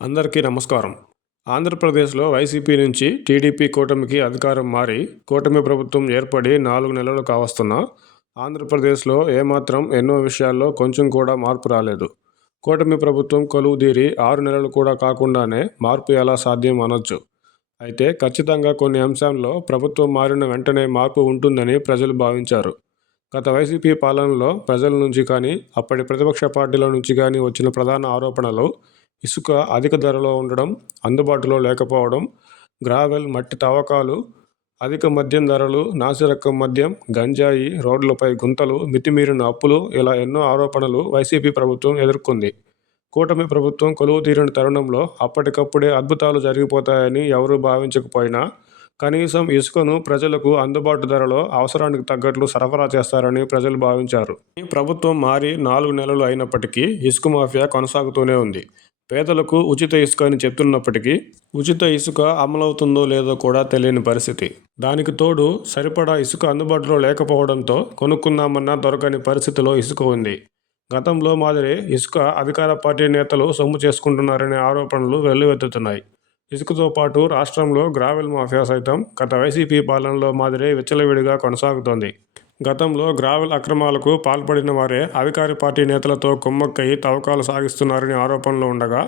అందరికీ నమస్కారం. ఆంధ్రప్రదేశ్లో వైసీపీ నుంచి టీడీపీ కూటమికి అధికారం మారి కూటమి ప్రభుత్వం ఏర్పడి నాలుగు నెలలు కావస్తున్నా ఆంధ్రప్రదేశ్లో ఏమాత్రం ఎన్నో విషయాల్లో కొంచెం కూడా మార్పు రాలేదు. కూటమి ప్రభుత్వం కొలువుదీరి ఆరు నెలలు కూడా కాకుండానే మార్పు ఎలా సాధ్యం అనొచ్చు. అయితే ఖచ్చితంగా కొన్ని అంశాల్లో ప్రభుత్వం మారిన వెంటనే మార్పు ఉంటుందని ప్రజలు భావించారు. గత వైసీపీ పాలనలో ప్రజల నుంచి కానీ అప్పటి ప్రతిపక్ష పార్టీల నుంచి కానీ వచ్చిన ప్రధాన ఆరోపణలు ఇసుక అధిక ధరలో ఉండడం అందుబాటులో లేకపోవడం గ్రావెల్ మట్టి తవ్వకాలు అధిక మద్యం ధరలు నాసిరకం మద్యం గంజాయి రోడ్లపై గుంతలు మితిమీరిన అప్పులు ఇలా ఎన్నో ఆరోపణలు వైసీపీ ప్రభుత్వం ఎదుర్కొంది. కూటమి ప్రభుత్వం కొలువు తీరిన తరుణంలో అప్పటికప్పుడే అద్భుతాలు జరిగిపోతాయని ఎవరూ భావించకపోయినా కనీసం ఇసుకను ప్రజలకు అందుబాటు ధరలో అవసరానికి తగ్గట్లు సరఫరా చేస్తారని ప్రజలు భావించారు. ఈ ప్రభుత్వం మారి నాలుగు నెలలు అయినప్పటికీ ఇసుక మాఫియా కొనసాగుతూనే ఉంది. పేదలకు ఉచిత ఇసుక అని చెప్తున్నప్పటికీ ఉచిత ఇసుక అమలవుతుందో లేదో కూడా తెలియని పరిస్థితి. దానికి తోడు సరిపడా ఇసుక అందుబాటులో లేకపోవడంతో కొనుక్కుందామన్నా దొరకని పరిస్థితిలో ఇసుక ఉంది. గతంలో మాదిరి ఇసుక అధికార పార్టీ నేతలు సొమ్ము చేసుకుంటున్నారనే ఆరోపణలు వెల్లువెత్తుతున్నాయి. ఇసుకతో పాటు రాష్ట్రంలో గ్రావెల్ మాఫియా సైతం గత వైసీపీ పాలనలో మాదిరే విచ్చలవిడిగా కొనసాగుతోంది. గతంలో గ్రావెల్ అక్రమాలకు పాల్పడిన వారే అధికార పార్టీ నేతలతో కుమ్మక్కయి తవ్వకాలు సాగిస్తున్నారని ఆరోపణలు ఉండగా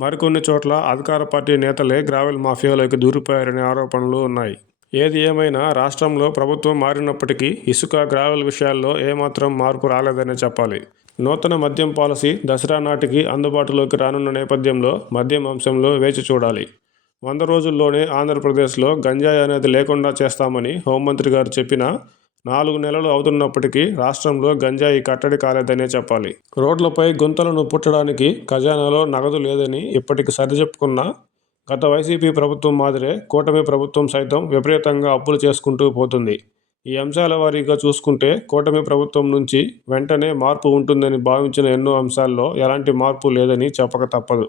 మరికొన్ని చోట్ల అధికార పార్టీ నేతలే గ్రావెల్ మాఫియాలోకి దూరిపోయారనే ఆరోపణలు ఉన్నాయి. ఏది ఏమైనా రాష్ట్రంలో ప్రభుత్వం మారినప్పటికీ ఇసుక గ్రావెల్ విషయాల్లో ఏమాత్రం మార్పు రాలేదనే చెప్పాలి. నూతన మద్యం పాలసీ దసరా నాటికి అందుబాటులోకి రానున్న నేపథ్యంలో మద్యం అంశంలో వేచి చూడాలి. వంద రోజుల్లోనే ఆంధ్రప్రదేశ్లో గంజాయి అనేది లేకుండా చేస్తామని హోంమంత్రి గారు చెప్పినా నాలుగు నెలలు అవుతున్నప్పటికీ రాష్ట్రంలో గంజాయి కట్టడి కాలేదనే చెప్పాలి. రోడ్లపై గుంతలను పుట్టడానికి ఖజానాలో నగదు లేదని ఇప్పటికి సరిచెప్పుకున్న గత వైసీపీ ప్రభుత్వం మాదిరే కూటమి ప్రభుత్వం సైతం విపరీతంగా అప్పులు చేసుకుంటూ పోతుంది. ఈ అంశాల వారీగా చూసుకుంటే కూటమి ప్రభుత్వం నుంచి వెంటనే మార్పు ఉంటుందని భావించిన ఎన్నో అంశాల్లో ఎలాంటి మార్పు లేదని చెప్పక తప్పదు.